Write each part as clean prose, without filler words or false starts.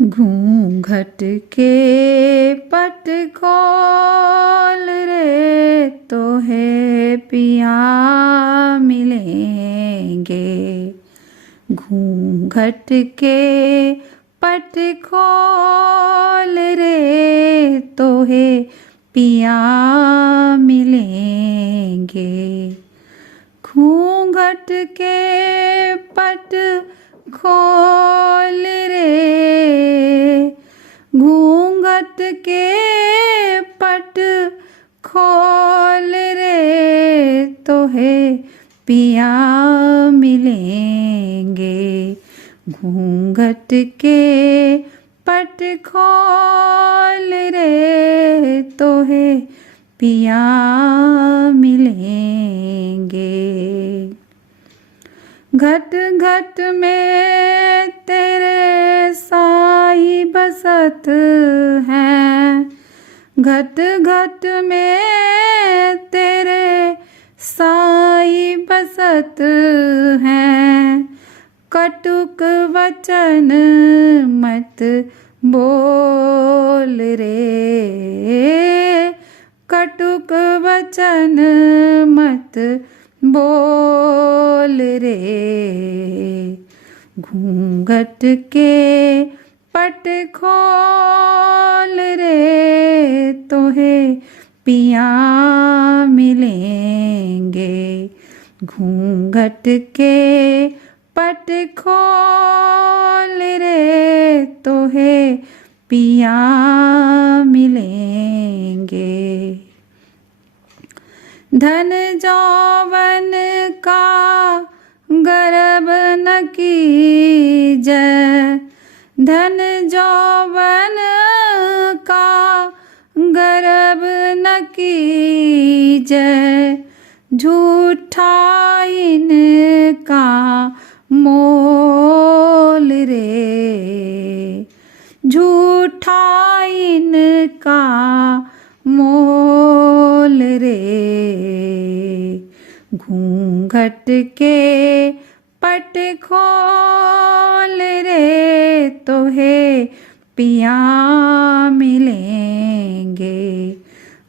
घूंघट के पट खोल रे तो है पिया मिलेंगे। घूंघट के पट खोल रे तो है पिया मिलेंगे। घूंघट के पट खोल रे, घूंघट के पट खोल रे तो है पिया मिलेंगे। घूंघट के पट खोल रे तो है पिया मिलेंगे। घट घट में तेरे साई बसत हैं, घट घट में तेरे साई बसत हैं। कटुक वचन मत बोल रे, कटुक वचन मत बोल रे। घूंघट के पट खोल रे तो है पिया मिलेंगे। घूंघट के पट खोल रे तो है पिया मिलेंगे। धन जौवन का गर्व न कीजय, धन जौवन का गर्व न कीजय। झूठा इनका मोल रे, झूठा इनका मोल रे। घूंघट के पट खोल रे तो है पिया मिलेंगे।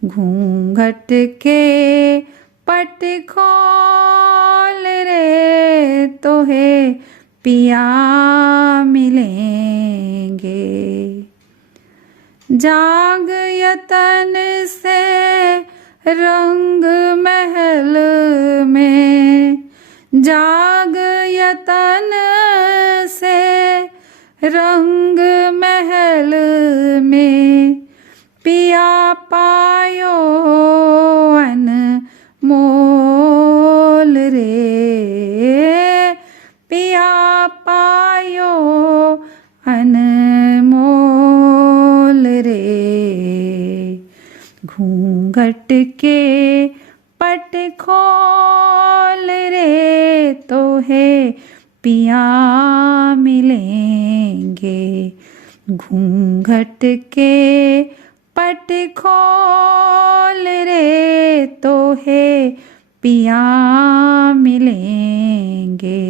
घूंघट के पट खोल रे तो है पिया मिलेंगे। जाग यतन से रंग महल में, जाग यतन से रंग महल में। पिया पायो अनमोल रे, पिया पायो अनमोल रे। घूंघट के पट खोल रे तो है पिया मिलेंगे। घूंघट के पट खोल रे तो है पिया मिलेंगे।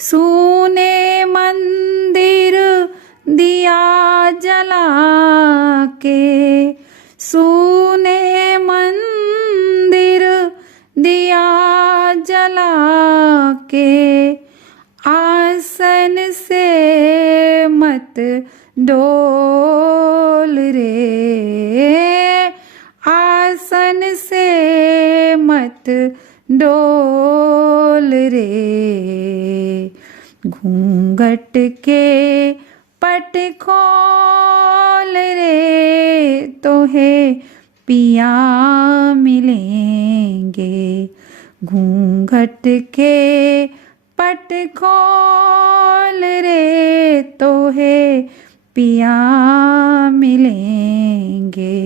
सूने मंदिर दिया जला के, सूने मंदिर दिया जला के। आसन से मत डोल रे, आसन से मत डोल रे। घूंघट के पट खोल रे तो है पिया मिलेंगे। घूंघट के पट खोल रे तो है पिया मिलेंगे।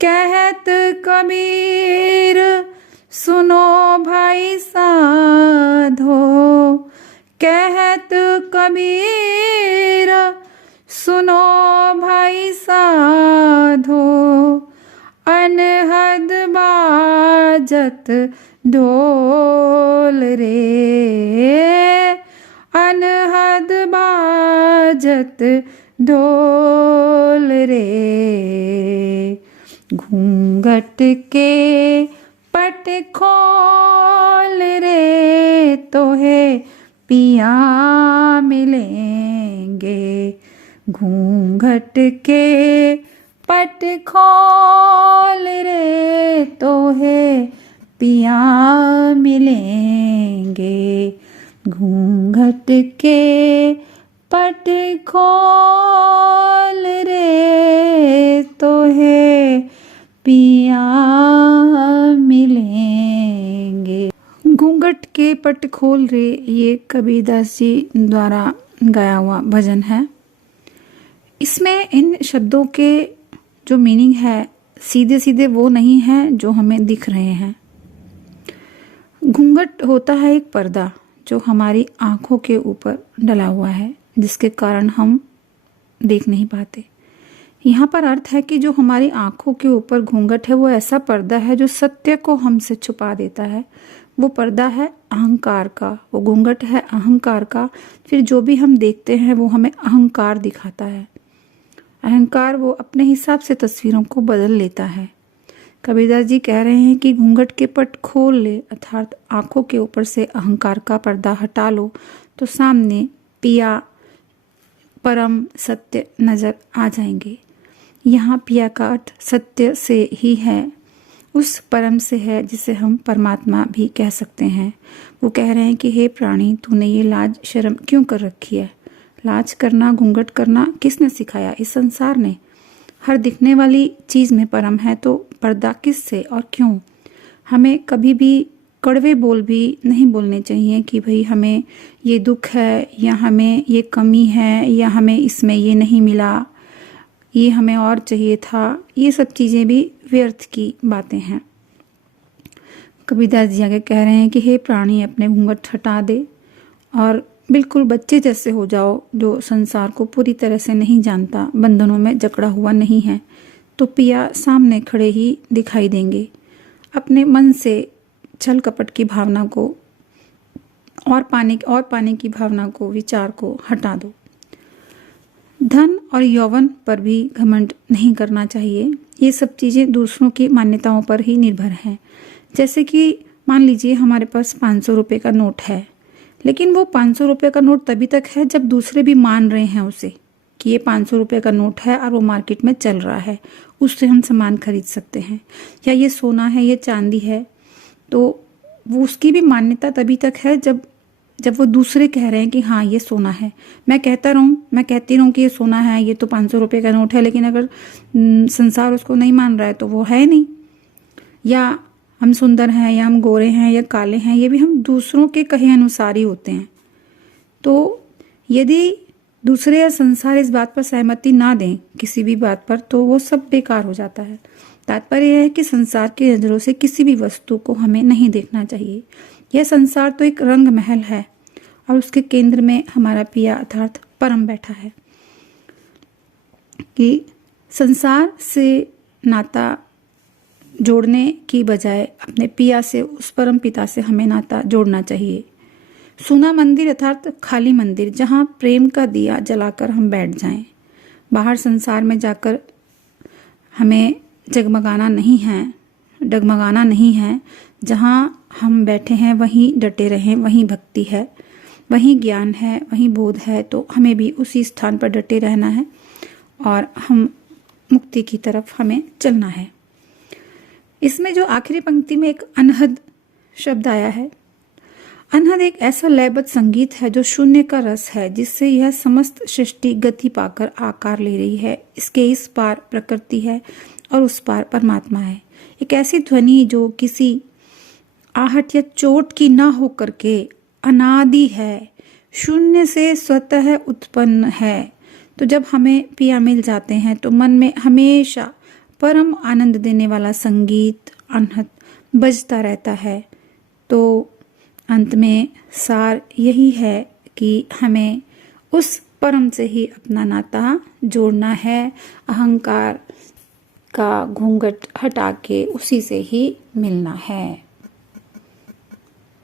कहत कबीर सुनो भाई साधो, कहत कबीर सुनो भाई साधो। अनहद बाजत ढोल रे, अनहद बाजत ढोल रे, घूंघट के पट खोल रे, तोहे पिया मिलेंगे। घूंघट के पट खोल रे, तोहे पिया मिलेंगे। घूंघट के पट खोल रे, तोहे पिया मिलेंगे। घूंघट के पट खोल रे, ये कबीरदास जी द्वारा गाया हुआ भजन है। इसमें इन शब्दों के जो मीनिंग है सीधे सीधे वो नहीं है जो हमें दिख रहे हैं। घूंघट होता है एक पर्दा जो हमारी आंखों के ऊपर डला हुआ है, जिसके कारण हम देख नहीं पाते। यहाँ पर अर्थ है कि जो हमारी आंखों के ऊपर घूंघट है वो ऐसा पर्दा है जो सत्य को हमसे छुपा देता है। वो पर्दा है अहंकार का, वो घूंघट है अहंकार का। फिर जो भी हम देखते हैं वो हमें अहंकार दिखाता है। अहंकार वो अपने हिसाब से तस्वीरों को बदल लेता है। कबीरदास जी कह रहे हैं कि घूंघट के पट खोल ले, अर्थात आंखों के ऊपर से अहंकार का पर्दा हटा लो तो सामने पिया परम सत्य नजर आ जाएंगे। यहाँ पिया का अर्थ सत्य से ही है, उस परम से है जिसे हम परमात्मा भी कह सकते हैं। वो कह रहे हैं कि हे प्राणी, तूने ये लाज शर्म क्यों कर रखी है? लाज करना, घूंघट करना किसने सिखाया? इस संसार ने। हर दिखने वाली चीज़ में परम है तो पर्दा किस से और क्यों? हमें कभी भी कड़वे बोल भी नहीं बोलने चाहिए कि भाई हमें ये दुख है या हमें ये कमी है या हमें इसमें ये नहीं मिला, ये हमें और चाहिए था। ये सब चीज़ें भी व्यर्थ की बातें हैं। कबीरदास जी आगे कह रहे हैं कि हे प्राणी, अपने घूंघट हटा दे और बिल्कुल बच्चे जैसे हो जाओ जो संसार को पूरी तरह से नहीं जानता, बंधनों में जकड़ा हुआ नहीं है, तो पिया सामने खड़े ही दिखाई देंगे। अपने मन से छल कपट की भावना को और पाने की भावना को, विचार को हटा दो। धन और यौवन पर भी घमंड नहीं करना चाहिए। ये सब चीज़ें दूसरों की मान्यताओं पर ही निर्भर हैं। जैसे कि मान लीजिए हमारे पास 500 रुपये का नोट है, लेकिन वो 500 रुपये का नोट तभी तक है जब दूसरे भी मान रहे हैं उसे कि ये 500 रुपये का नोट है और वो मार्केट में चल रहा है, उससे हम सामान खरीद सकते हैं। या ये सोना है, ये चांदी है, तो वो उसकी भी मान्यता तभी तक है जब वो दूसरे कह रहे हैं कि हाँ ये सोना है। मैं कहती रहूँ कि ये सोना है, ये तो 500 रुपये का नोट है, लेकिन अगर संसार उसको नहीं मान रहा है तो वो है नहीं। या हम सुंदर हैं या हम गोरे हैं या काले हैं, ये भी हम दूसरों के कहे अनुसार ही होते हैं। तो यदि दूसरे या संसार इस बात पर सहमति ना दें किसी भी बात पर, तो वो सब बेकार हो जाता है। तात्पर्य यह है कि संसार की नज़रों से किसी भी वस्तु को हमें नहीं देखना चाहिए। यह संसार तो एक रंग महल है और उसके केंद्र में हमारा पिया अर्थात परम बैठा है। कि संसार से नाता जोड़ने की बजाय अपने पिया से, उस परम पिता से हमें नाता जोड़ना चाहिए। सूना मंदिर अर्थात खाली मंदिर, जहाँ प्रेम का दिया जलाकर हम बैठ जाएं। बाहर संसार में जाकर हमें डगमगाना नहीं है। जहाँ हम बैठे हैं वहीं डटे रहें, वहीं भक्ति है, वहीं ज्ञान है, वहीं बोध है। तो हमें भी उसी स्थान पर डटे रहना है और हम मुक्ति की तरफ हमें चलना है। इसमें जो आखिरी पंक्ति में एक अनहद शब्द आया है, अनहद एक ऐसा लयबद्ध संगीत है जो शून्य का रस है, जिससे यह समस्त सृष्टि गति पाकर आकार ले रही है। इसके इस पार प्रकृति है और उस पार परमात्मा है। एक ऐसी ध्वनि जो किसी आहट या चोट की ना हो करके अनादि है, शून्य से स्वतः उत्पन्न है। तो जब हमें पिया मिल जाते हैं तो मन में हमेशा परम आनंद देने वाला संगीत अनहद बजता रहता है। तो अंत में सार यही है कि हमें उस परम से ही अपना नाता जोड़ना है। अहंकार का घूंघट हटा के उसी से ही मिलना है।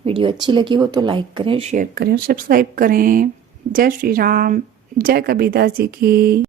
वीडियो अच्छी लगी हो तो लाइक करें, शेयर करें और सब्सक्राइब करें। जय श्री राम, जय कबीरदास जी की।